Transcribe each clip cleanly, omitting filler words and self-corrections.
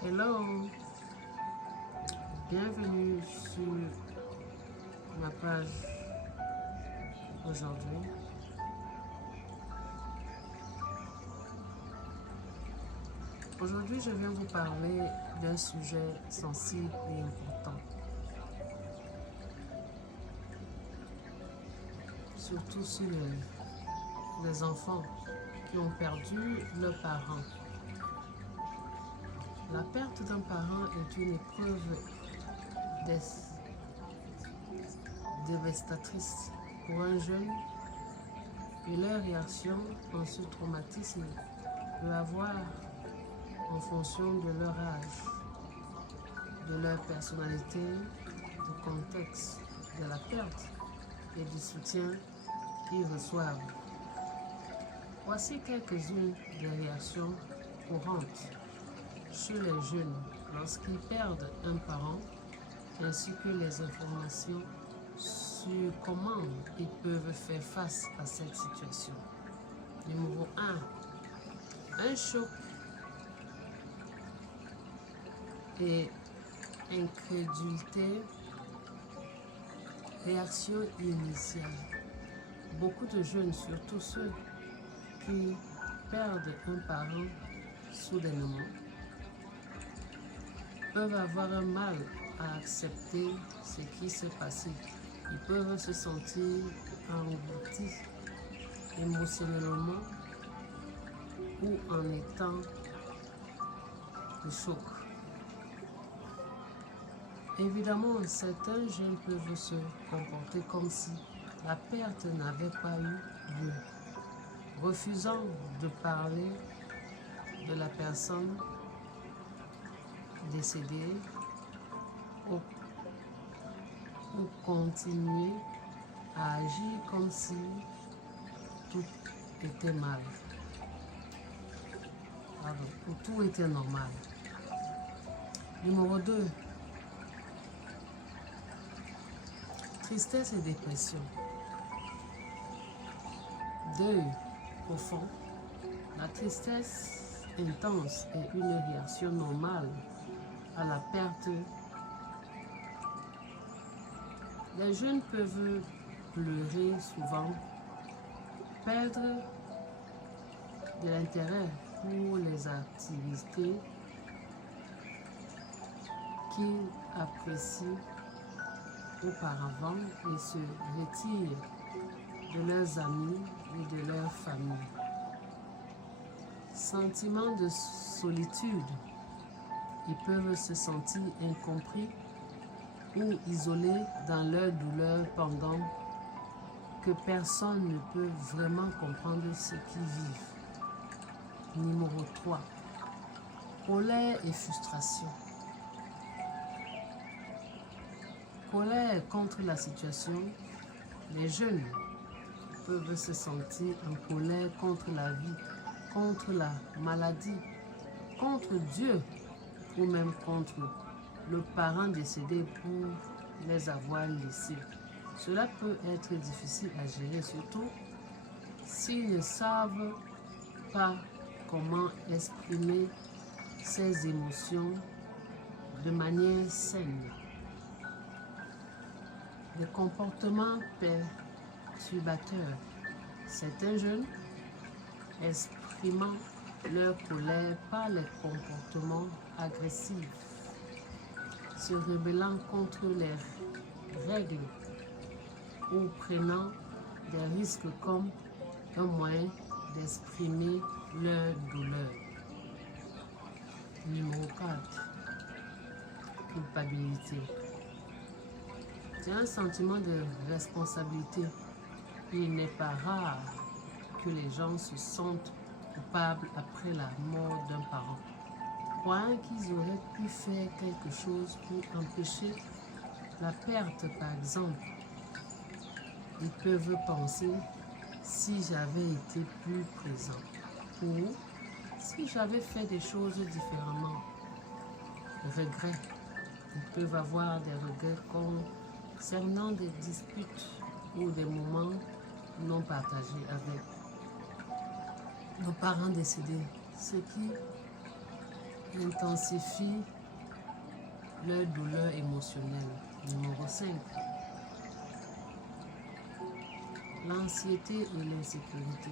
Hello, bienvenue sur ma page aujourd'hui. Aujourd'hui, je viens vous parler d'un sujet sensible et important, surtout sur les enfants qui ont perdu leurs parents. La perte d'un parent est une épreuve dévastatrice pour un jeune et leur réaction en ce traumatisme peut avoir en fonction de leur âge, de leur personnalité, du contexte de la perte et du soutien qu'ils reçoivent. Voici quelques-unes des réactions courantes chez les jeunes lorsqu'ils perdent un parent, ainsi que les informations sur comment ils peuvent faire face à cette situation. Numéro 1. Un choc et incrédulité. Réaction initiale. Beaucoup de jeunes, surtout ceux qui perdent un parent soudainement, peuvent avoir un mal à accepter ce qui s'est passé. Ils peuvent se sentir engloutis émotionnellement ou en état de choc. Évidemment, certains jeunes peuvent se comporter comme si la perte n'avait pas eu lieu, refusant de parler de la personne décédée ou continuer à agir comme si tout était mal, ou tout était normal. Numéro 2. Tristesse et dépression. Deuil profond. La tristesse intense est une réaction normale à la perte. Les jeunes peuvent pleurer souvent, perdre de l'intérêt pour les activités qu'ils apprécient auparavant et se retirent de leurs amis et de leur famille. Sentiment de solitude. Ils peuvent se sentir incompris ou isolés dans leur douleur pendant que personne ne peut vraiment comprendre ce qu'ils vivent. Numéro 3. Colère et frustration. Colère contre la situation. Les jeunes peuvent se sentir en colère contre la vie, contre la maladie, contre Dieu ou même contre le parent décédé pour les avoir laissés. Cela peut être difficile à gérer, surtout s'ils ne savent pas comment exprimer ces émotions de manière saine. Des comportements perturbateurs. Certains jeunes exprimant leur colère par les comportements agressifs, se rebellant contre les règles ou prenant des risques comme un moyen d'exprimer leur douleur. Numéro 4. Culpabilité. C'est un sentiment de responsabilité. Il n'est pas rare que les gens se sentent coupables après la mort d'un parent, croyant qu'ils auraient pu faire quelque chose pour empêcher la perte, par exemple. Ils peuvent penser si j'avais été plus présent ou si j'avais fait des choses différemment. Regrets. Ils peuvent avoir des regrets concernant des disputes ou des moments non partagés avec nos parents décédés, ce qui intensifie leur douleur émotionnelle. Numéro 5. L'anxiété et l'insécurité.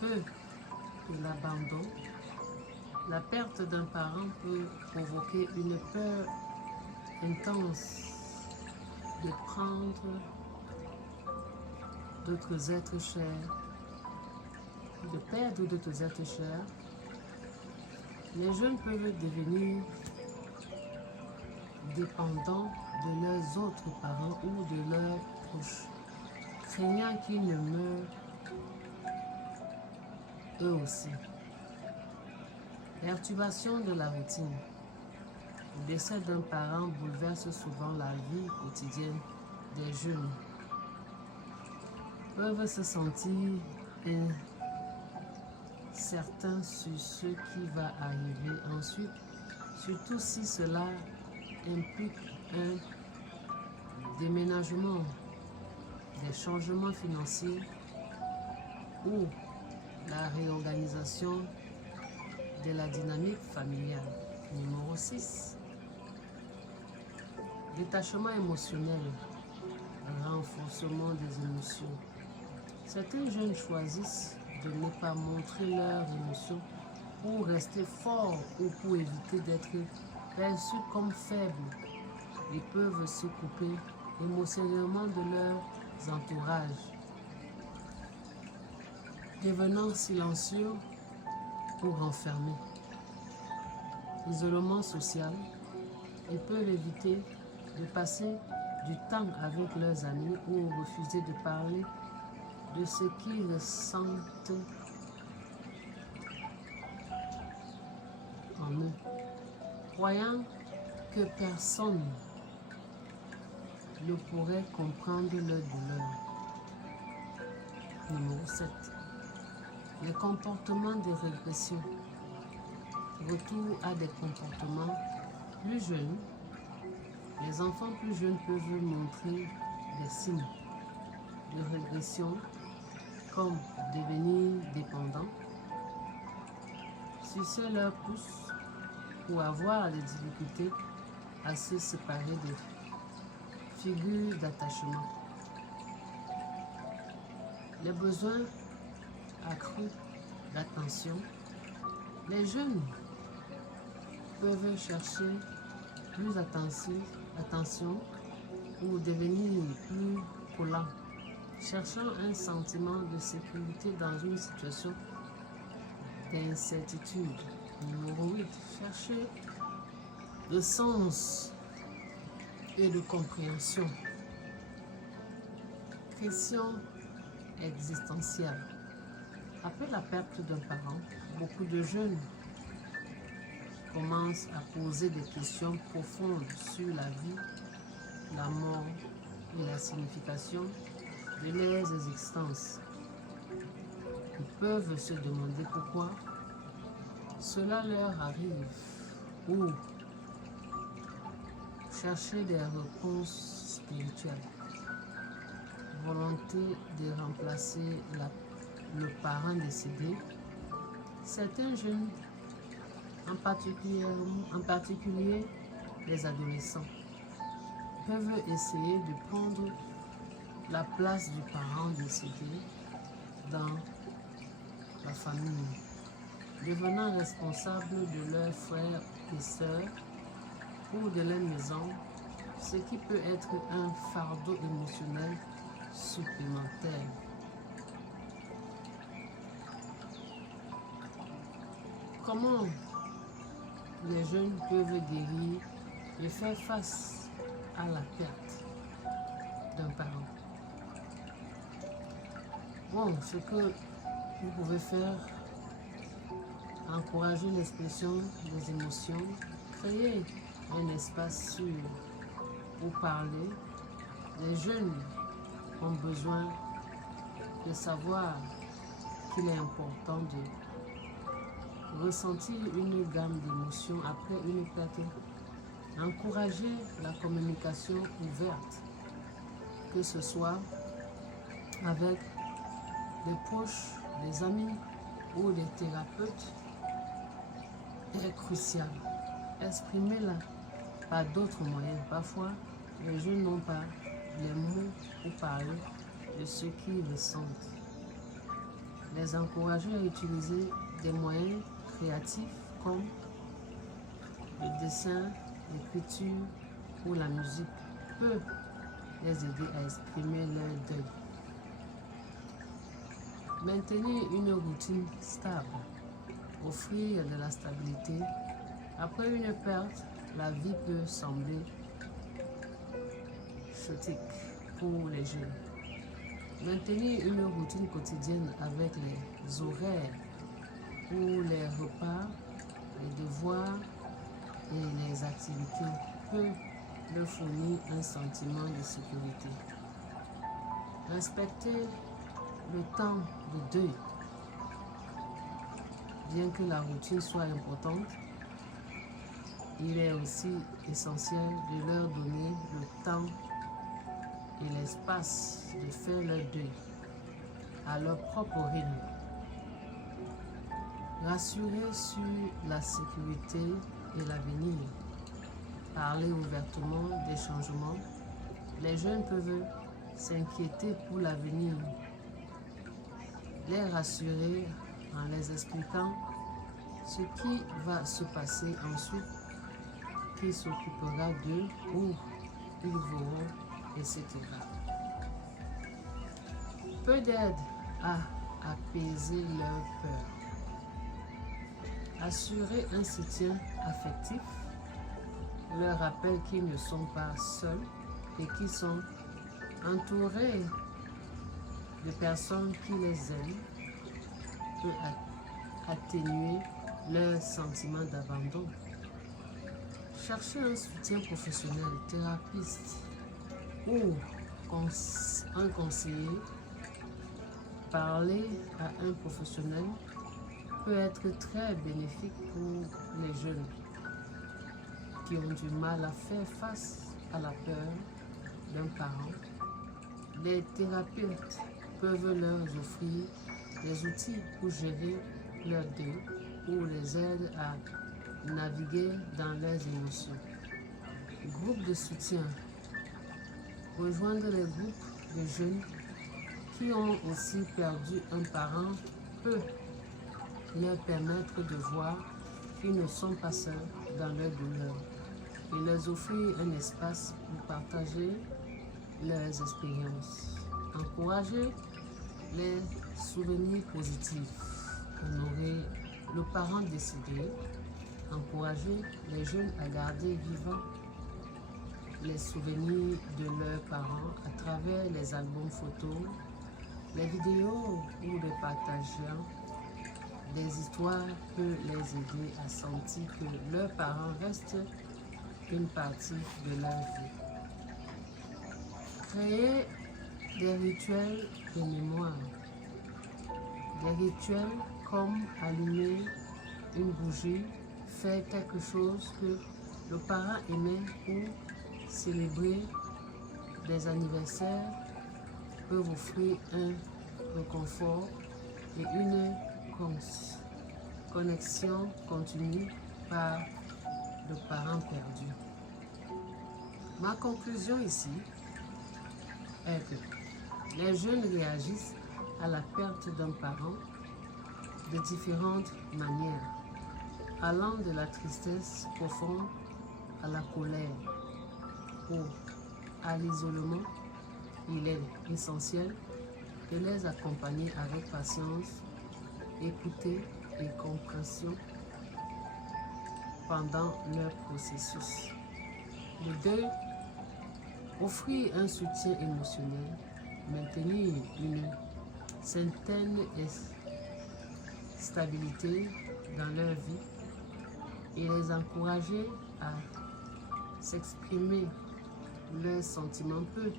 Peu et l'abandon. La perte d'un parent peut provoquer une peur intense de prendre d'autres êtres chers, de perdre d'autres êtres chers. Les jeunes peuvent devenir dépendants de leurs autres parents ou de leurs proches, craignant qu'ils ne meurent eux aussi. Perturbation de la routine. Le décès d'un parent bouleverse souvent la vie quotidienne des jeunes. Peuvent se sentir incertains sur ce qui va arriver ensuite, surtout si cela implique un déménagement, des changements financiers ou la réorganisation de la dynamique familiale. Numéro 6. Détachement émotionnel, renforcement des émotions. Certains jeunes choisissent de ne pas montrer leurs émotions pour rester forts ou pour éviter d'être perçus comme faibles. Ils peuvent se couper émotionnellement de leurs entourages, devenant silencieux ou renfermés. Isolement social. Ils peuvent éviter de passer du temps avec leurs amis ou refuser de parler de ce qu'ils ressentent en eux, croyant que personne ne pourrait comprendre leur douleur. Numéro 7. Les comportements de régression. Retour à des comportements plus jeunes. Les enfants plus jeunes peuvent montrer des signes de régression comme devenir dépendants, sucer leur pouce ou avoir des difficultés à se séparer des figures d'attachement. Les besoins accrus d'attention. Les jeunes peuvent chercher plus attention ou devenir plus collants, cherchant un sentiment de sécurité dans une situation d'incertitude. Numéro 8. Chercher le sens et de compréhension. Question existentielle. Après la perte d'un parent, beaucoup de jeunes commencent à poser des questions profondes sur la vie, la mort et la signification de leurs existences. Ils peuvent se demander pourquoi cela leur arrive ou chercher des réponses spirituelles. Volonté de remplacer le parent décédé. Certains jeunes, en particulier les adolescents, peuvent essayer de prendre la place du parent décédé dans la famille, devenant responsables de leurs frères et sœurs ou de leur maison, ce qui peut être un fardeau émotionnel supplémentaire. Comment les jeunes peuvent guérir et faire face à la perte d'un parent? Bon, ce que vous pouvez faire, encourager l'expression des émotions, créer un espace sûr pour parler. Les jeunes ont besoin de savoir qu'il est important de ressentir une gamme d'émotions après une perte. Encourager la communication ouverte, que ce soit avec les proches, les amis ou les thérapeutes, est crucial. Exprimez-la par d'autres moyens. Parfois, les jeunes n'ont pas les mots pour parler de ce qu'ils ressentent. Les encourager à utiliser des moyens créatifs comme le dessin, l'écriture ou la musique peut les aider à exprimer leur deuil. Maintenir une routine stable, offrir de la stabilité. Après une perte, la vie peut sembler chaotique pour les jeunes. Maintenir une routine quotidienne avec les horaires pour les repas, les devoirs et les activités peut leur fournir un sentiment de sécurité. Respecter le temps de deuil. Bien que la routine soit importante, il est aussi essentiel de leur donner le temps et l'espace de faire leur deuil à leur propre rythme. Rassurer sur la sécurité et l'avenir. Parler ouvertement des changements. Les jeunes peuvent s'inquiéter pour l'avenir. Les rassurer en les expliquant ce qui va se passer ensuite, qui s'occupera d'eux, où ils vont, etc. Peu d'aide à apaiser leur peur. Assurer un soutien affectif leur rappelle qu'ils ne sont pas seuls et qu'ils sont entourés de personnes qui les aiment peut atténuer leur sentiment d'abandon. Chercher un soutien professionnel, thérapeute ou un conseiller, parler à un professionnel peut être très bénéfique pour les jeunes qui ont du mal à faire face à la peur d'un parent. Les thérapeutes peuvent leur offrir des outils pour gérer leur deuil ou les aider à naviguer dans leurs émotions. Groupe de soutien. Rejoindre les groupes de jeunes qui ont aussi perdu un parent peut leur permettre de voir qu'ils ne sont pas seuls dans leur douleur et leur offrir un espace pour partager leurs expériences. Encourager les souvenirs positifs. Honorer le parent décédé. Encourager les jeunes à garder vivants les souvenirs de leurs parents à travers les albums photos, les vidéos ou les partageant des histoires peut les aider à sentir que leurs parents restent une partie de leur vie. Créer des rituels de mémoire. Des rituels comme allumer une bougie, faire quelque chose que le parent aimait ou célébrer des anniversaires peuvent offrir un réconfort et une connexion continue par le parent perdu. Ma conclusion ici est que les jeunes réagissent à la perte d'un parent de différentes manières, allant de la tristesse profonde à la colère ou à l'isolement. Il est essentiel de les accompagner avec patience, écouter et compréhension pendant leur processus. Le deuil, offrir un soutien émotionnel, maintenir une certaine stabilité dans leur vie et les encourager à s'exprimer leurs sentiments peut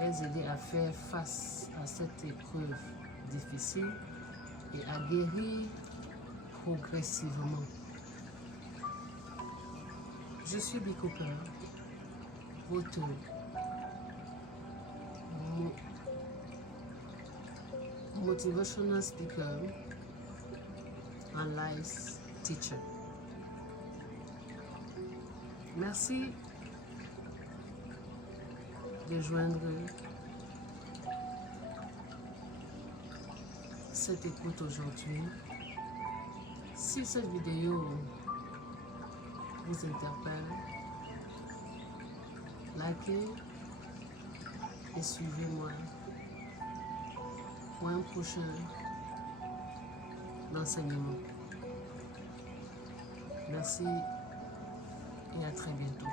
les aider à faire face à cette épreuve difficile et à guérir progressivement. Je suis Bee Cooper, votre motivational speaker and life teacher. Merci de joindre cette écoute aujourd'hui. Si cette vidéo vous interpelle, likez et suivez-moi pour un prochain enseignement. Merci et à très bientôt.